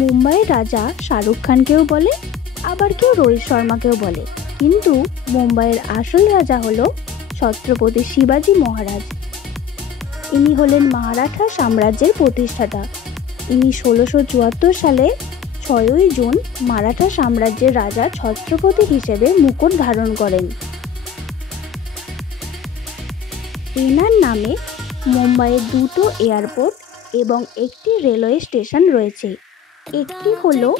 মুম্বাইয়ের রাজা শাহরুখ খানকেও বলে, আবার কেউ রোহিত শর্মাকেও বলে, কিন্তু মুম্বাইয়ের আসল রাজা হলো ছত্রপতি শিবাজি মহারাজ। ইনি হলেন মারাঠা সাম্রাজ্যের প্রতিষ্ঠাতা। ইনি 1674 সালে 6ই জুন মারাঠা সাম্রাজ্যের রাজা ছত্রপতি হিসেবে মুকুট ধারণ করেন। এনার নামে মুম্বাইয়ে দুটো এয়ারপোর্ট এবং একটি রেলওয়ে স্টেশন রয়েছে। একটি হলো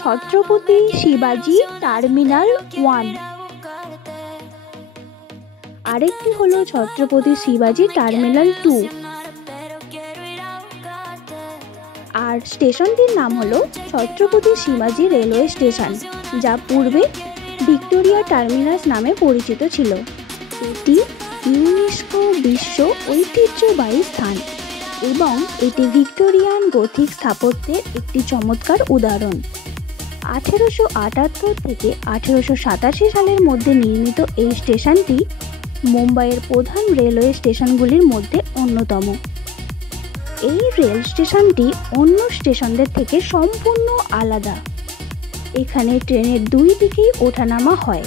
ছত্রপতি শিবাজি টার্মিনাল 1, আরেকটি হলো ছত্রপতি শিবাজি টার্মিনাল 2, আর স্টেশনটির নাম হলো ছত্রপতি শিবাজি রেলওয়ে স্টেশন, যা পূর্বে ভিক্টোরিয়া টার্মিনাস নামে পরিচিত ছিল। এটি ইউনেস্কো বিশ্ব ঐতিহ্যবাহী স্থান এবং এটি ভিক্টোরিয়ান গথিক স্থাপত্যের একটি চমৎকার উদাহরণ। 1878 থেকে 1887 সালের মধ্যে নির্মিত এই স্টেশনটি মুম্বাইয়ের প্রধান রেলওয়ে স্টেশনগুলির মধ্যে অন্যতম। এই রেল স্টেশনটি অন্য স্টেশনদের থেকে সম্পূর্ণ আলাদা। এখানে ট্রেনের দুই দিকেই ওঠানামা হয়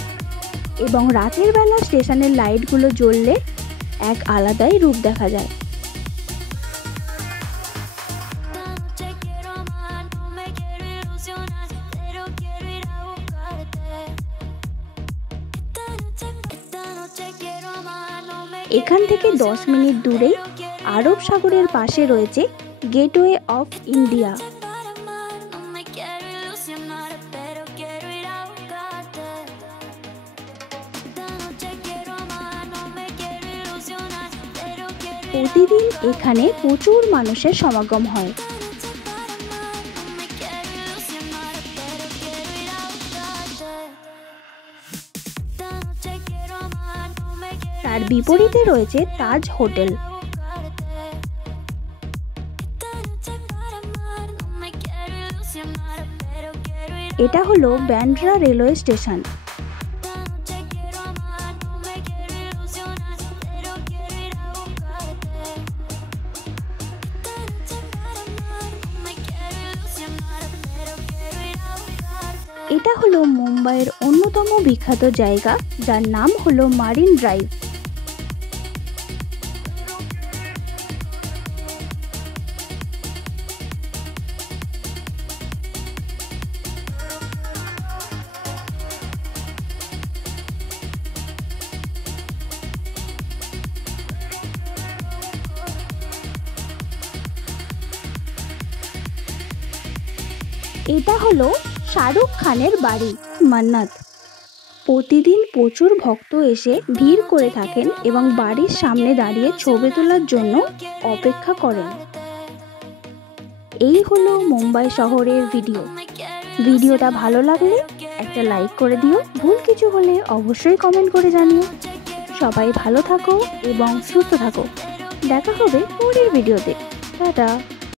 এবং রাতের বেলা স্টেশনের লাইটগুলো জ্বললে এক আলাদাই রূপ দেখা যায়। এখান থেকে 10 মিনিট দূরেই আরব সাগরের পাশে রয়েছে গেটওয়ে অফ ইন্ডিয়া। প্রতিদিন এখানে প্রচুর মানুষের সমাগম হয়। তার বিপরীতে রয়েছে তাজ হোটেল। এটা হলো ব্যান্ড্রা রেলওয়ে স্টেশন। এটা হলো মুম্বাইয়ের অন্যতম বিখ্যাত জায়গা, যার নাম হলো মারিন ড্রাইভ। এটা হলো শাহরুখ খানের বাড়ি মান্নাত। প্রতিদিন প্রচুর ভক্ত এসে ভিড় করে থাকেন এবং বাড়ির সামনে দাঁড়িয়ে ছবি তোলার জন্য অপেক্ষা করেন। এই হলো মুম্বাই শহরের ভিডিওটা ভালো লাগলে একটা লাইক করে দিও। ভুল কিছু হলে অবশ্যই কমেন্ট করে জানিও। সবাই ভালো থাকো এবং সুস্থ থাকো। দেখা হবে পরের ভিডিওতে। টাটা।